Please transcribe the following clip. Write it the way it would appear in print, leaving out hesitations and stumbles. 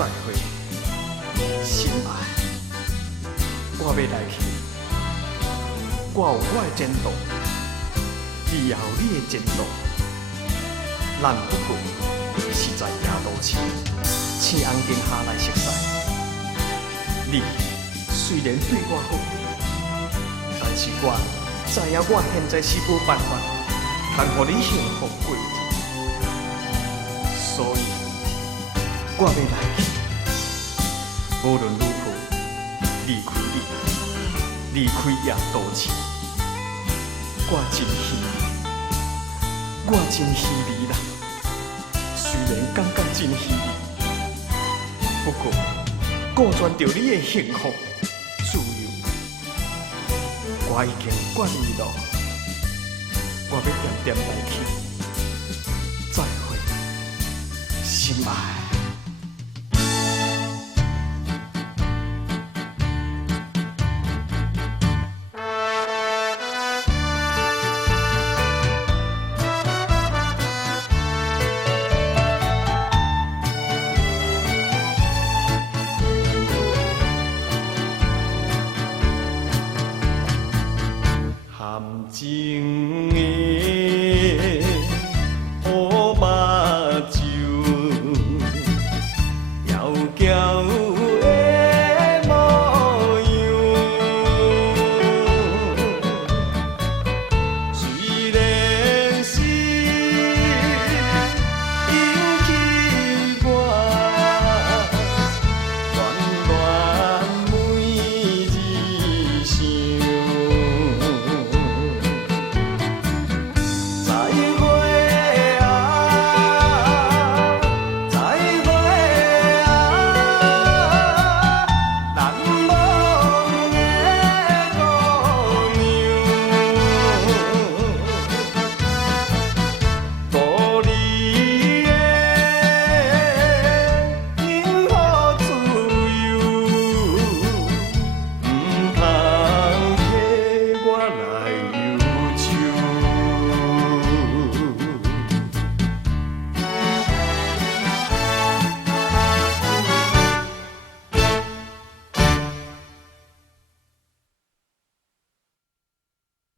再会，心爱，我要来去，我有我的前途，你也有你的前途。咱不过是在夜路前，请红灯下来熟识。你虽然对我好，但是我知影我现在是无办法，通互你幸福过日子，所以我要来去。无论如何，离开你，离开夜都市，我真稀微，我真稀微啦。虽然感觉真稀微，不过顾全着你的幸福、自由，我已经决意了，我要点点来去。再会，心爱。含情的乌目睭，遥遥